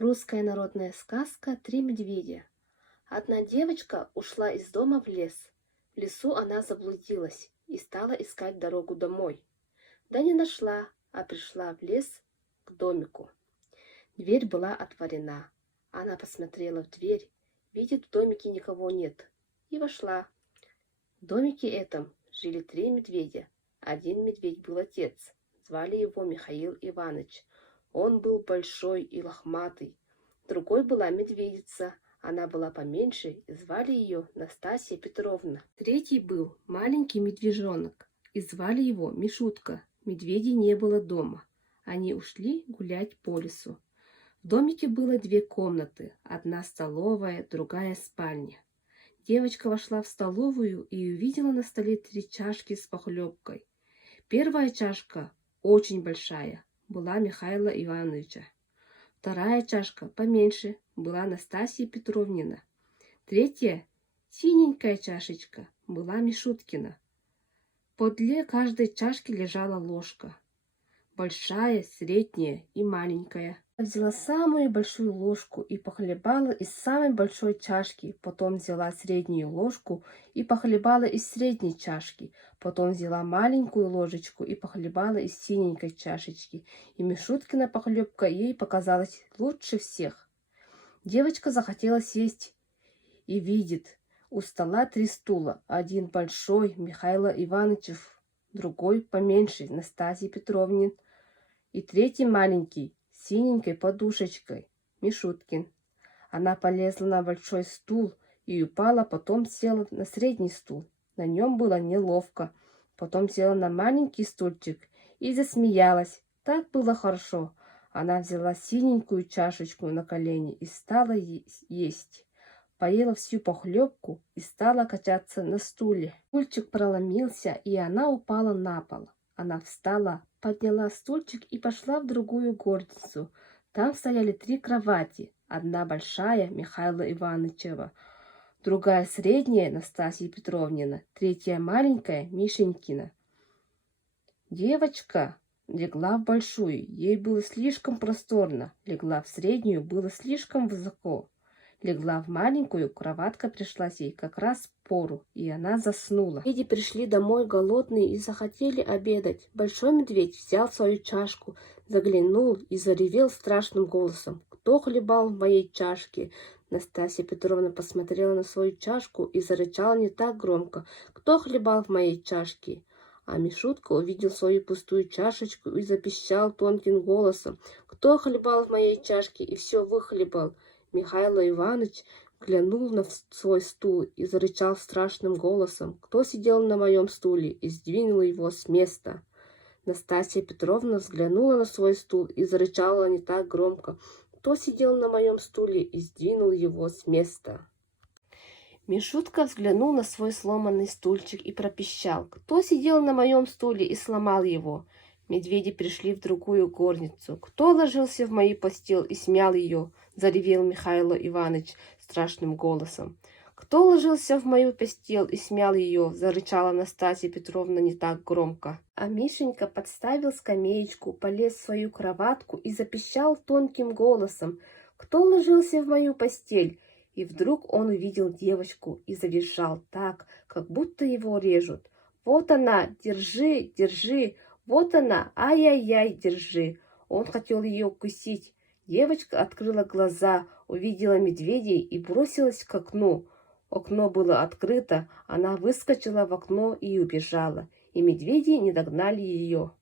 Русская народная сказка «Три медведя». Одна девочка ушла из дома в лес. В лесу она заблудилась и стала искать дорогу домой. Да не нашла, а пришла в лес к домику. Дверь была отворена. Она посмотрела в дверь, видит, в домике никого нет, и вошла. В домике этом жили три медведя. Один медведь был отец, звали его Михаил Иванович. Он был большой и лохматый. Другой была медведица, она была поменьше, и звали ее Настасья Петровна. Третий был маленький медвежонок, и звали его Мишутка. Медведей не было дома. Они ушли гулять по лесу. В домике было две комнаты, одна столовая, другая спальня. Девочка вошла в столовую и увидела на столе три чашки с похлебкой. Первая чашка, очень большая, была Михаила Ивановича. Вторая чашка, поменьше, была Настасья Петровнина. Третья, синенькая чашечка, была Мишуткина. Подле каждой чашки лежала ложка. Большая, средняя и маленькая. Взяла самую большую ложку и похлебала из самой большой чашки, потом взяла среднюю ложку и похлебала из средней чашки, потом взяла маленькую ложечку и похлебала из синенькой чашечки, и Мишуткина похлебка ей показалась лучше всех. Девочка захотела сесть и видит, у стола три стула, один большой, Михаила Ивановичев, другой поменьше, Настасьи Петровнин, и третий маленький, с синенькой подушечкой, Мишуткин. Она полезла на большой стул и упала, потом села на средний стул. На нем было неловко. Потом села на маленький стульчик и засмеялась. Так было хорошо. Она взяла синенькую чашечку на колени и стала есть. Поела всю похлебку и стала качаться на стуле. Стульчик проломился, и она упала на пол. Она встала, подняла стульчик и пошла в другую горницу. Там стояли три кровати. Одна большая, Михаила Ивановичева, другая средняя, Настасья Петровнина, третья маленькая, Мишенькина. Девочка легла в большую, ей было слишком просторно. Легла в среднюю, было слишком высоко. Легла в маленькую, кроватка пришлась ей как раз в пору, и она заснула. Медведи пришли домой голодные и захотели обедать. Большой медведь взял свою чашку, заглянул и заревел страшным голосом: «Кто хлебал в моей чашке?» Настасья Петровна посмотрела на свою чашку и зарычала не так громко: «Кто хлебал в моей чашке?» А Мишутка увидел свою пустую чашечку и запищал тонким голосом: «Кто хлебал в моей чашке и все выхлебал?» Михаил Иванович глянул на свой стул и зарычал страшным голосом: «Кто сидел на моем стуле?» и сдвинул его с места. Настасья Петровна взглянула на свой стул и зарычала не так громко: «Кто сидел на моем стуле?» и сдвинул его с места. Мишутка взглянул на свой сломанный стульчик и пропищал: «Кто сидел на моем стуле и сломал его?» Медведи пришли в другую горницу. «Кто ложился в мою постель и смял ее?» — заревел Михаил Иванович страшным голосом. «Кто ложился в мою постель и смял ее?» — зарычала Настасья Петровна не так громко. А Мишенька подставил скамеечку, полез в свою кроватку и запищал тонким голосом: «Кто ложился в мою постель?» И вдруг он увидел девочку и завизжал так, как будто его режут. «Вот она, держи, держи! Вот она, ай-яй-яй, держи!» Он хотел ее укусить. Девочка открыла глаза, увидела медведей и бросилась к окну. Окно было открыто, она выскочила в окно и убежала, и медведи не догнали ее.